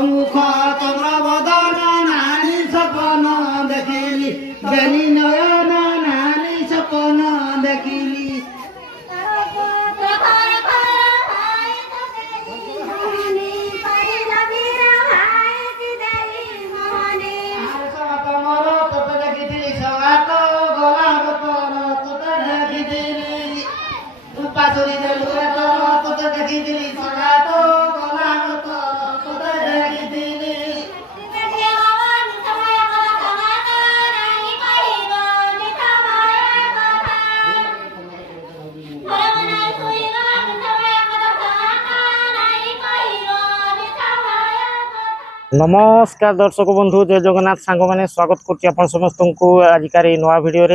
सम्मुख चंद्र बदन नानी सपन देखिली बेनी नयन नानी सपन देखिली नमस्कार दर्शक बंधु जय जगन्नाथ सांग मैंने स्वागत कर समस्त को आजिकार नुआ भिडियो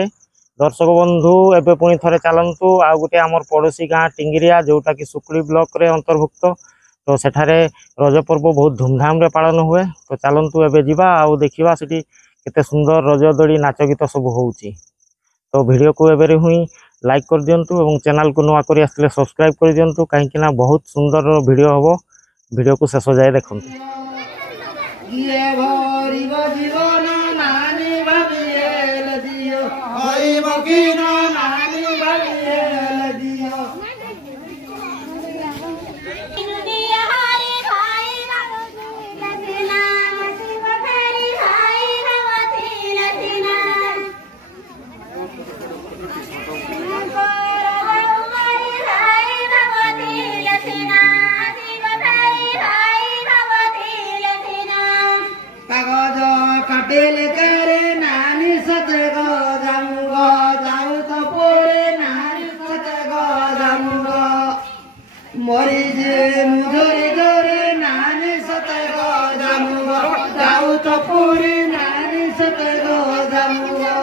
दर्शक बंधु एवं पुणी थे चलतु आउ गोटे आमर पड़ोसी गाँ टिंगिरिया जोटा कि सुकुली ब्लॉक रे अंतर्भुक्त तो सेठारे रज पर्व बहुत धूमधाम रे पालन हुए। तो चलतु एवं जावा आउ देखा से केते सुंदर रज दोली नाच गीत सब होउची। तो वीडियो को एवं हुई लाइक कर दिंतु और चैनल को नुआ कर आसले सब्सक्राइब कर दिंतु कहीं बहुत सुंदर वीडियो हम वीडियो को शेष जाए देखु। जीवन नानी भाविएल दियो होइब कि नानी भाविएल दियो काटेल करे नानी सते गो जाऊंगो जाऊ तो पोरे नानी सते गो जाऊंगो मोरी जे मुझोरी जोरे नानी सते गो जाऊंगो जाऊ तो पोरे नानी सते गो जाऊंगो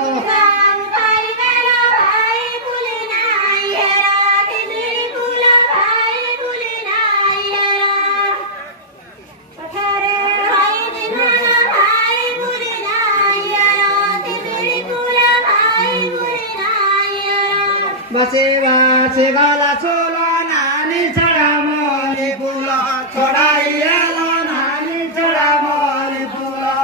बसे बासे गला छोला नानी छड़ा मोरी फूला छोड़ाइयालो नानी छड़ा मोरी फूला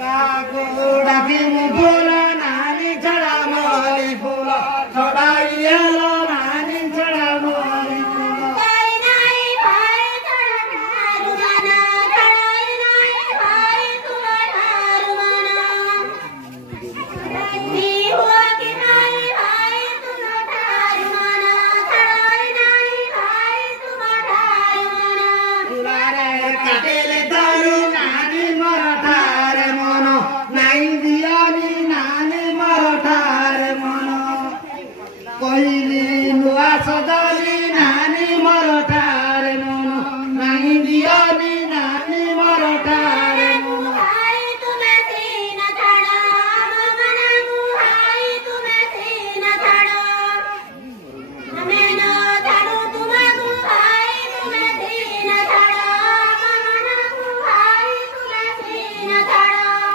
काको डाकी मु फूला नानी छड़ा मोरी फूला छोड़ाइयालो नानी छड़ा मोरी फूला काटेले दारू नानी मरठार मन नाई दियानी नानी मरठार मन कोइली नुआ सदली नानी मरठार मन नाई दियानी नानी मरठार मन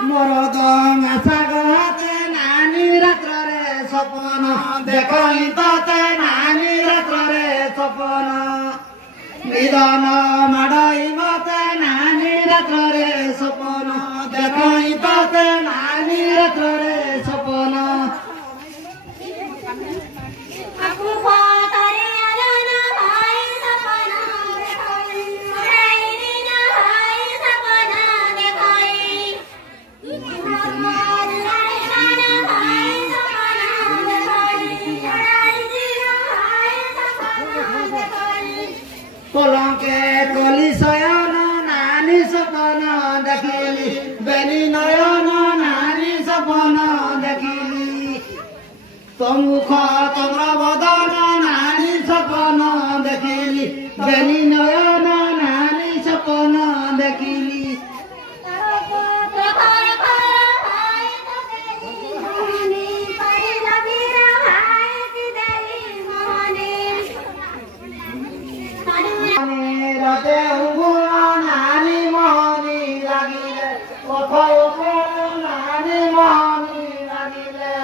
मरदंग सागते नानी रात्र रे सपन देखई तते नानी रात्र रे सपन निधन माड़ई मते नानी रात्र रे सपन देखई तते नानी रात्र रे सपन पलंके कली शयन नानी सपन देखिली बेनी नयन नानी सपन देखिली सम्मुख चंद्र बदन नानी सपन देखिली बेनी नयन नानी सपन देखिली नानी मोहनी लागिले नानी मोहनी लागिले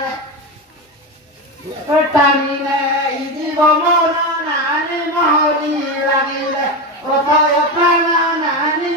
टानिले इजीव मोर नानी मोहनी लागिले नानी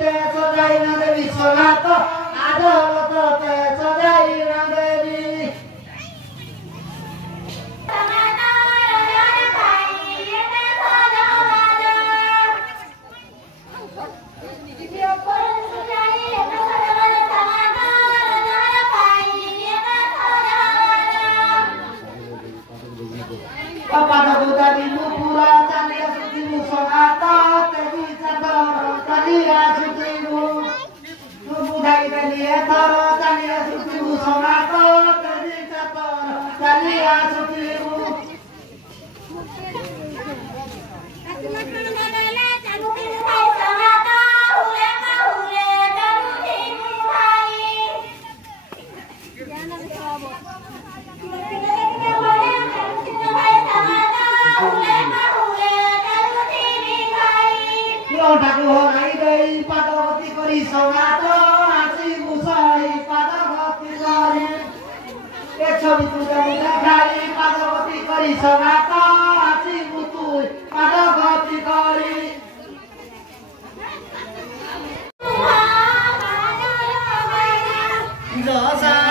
ते सजाई न देवी विश्वनाथ आदरत ते सजाई न देवी Kepada Buddha Ibu Pura Cania Sutimu Sonata Tevi Sabara Cania Sutimu Buddha Cania Thara Cania Sutimu Sonata Tevi Sabara Cania Sutimu Thakur होनाई गई पादवती करी सौगात आसी मुसाई पादवती करी एक छवि तुझे देखाई पादवती करी सौगात आसी मुतुई पादवती करी जसा